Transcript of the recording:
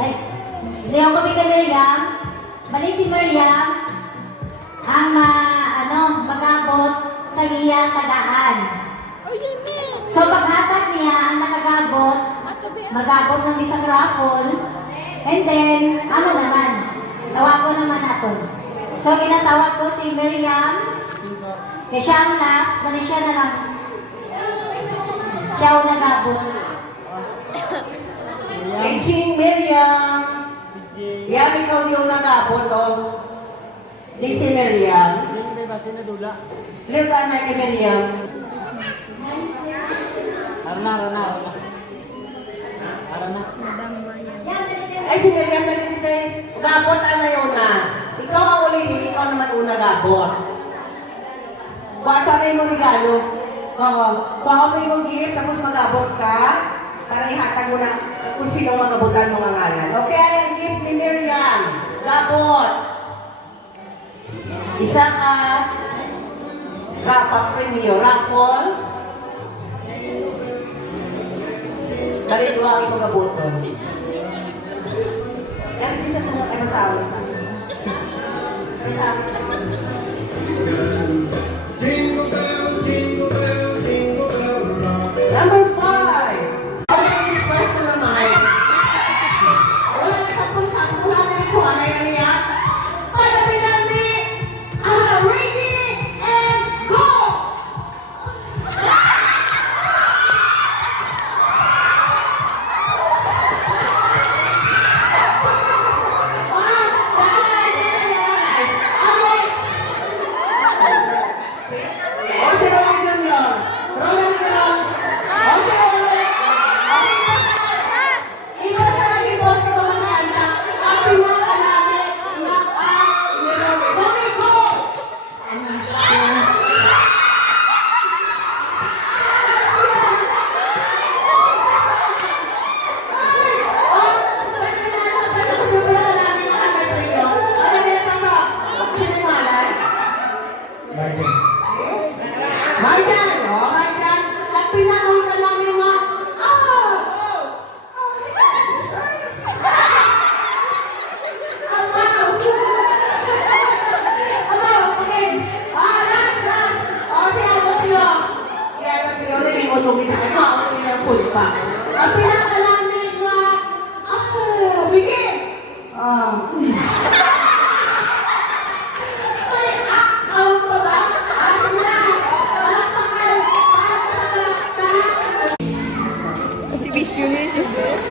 Ay, Leon kami ka Miriam. Bali si Miriam ang magabot sa Ria Tagaan. So paghatag niya ang nakagabot, magabot ng isang raffle, and then, tawag ko naman nato. So ginatawag ko si Miriam, kaya siya ang last, bali siya na lang, siya ang nagabot. King Miriam. Yan, ikaw di yung nagabot, oh. Di si Miriam. Liw ka na kay Miriam. Arana. Ay, si Miriam na din tayo. Gabot na yun na. Ikaw ang uli, ikaw naman una gabot. Baka na yung regalo. Oo. Baka mo yung gift, tapos magabot ka. Para ihatag mo na kung sino magabutan mo ang ngalan. Okay, ang gift ni Miriam. Gabot. Isa ka. Premio. Raffle. Dali dua ang magabuton. Yan, isa ito mo ay masawi.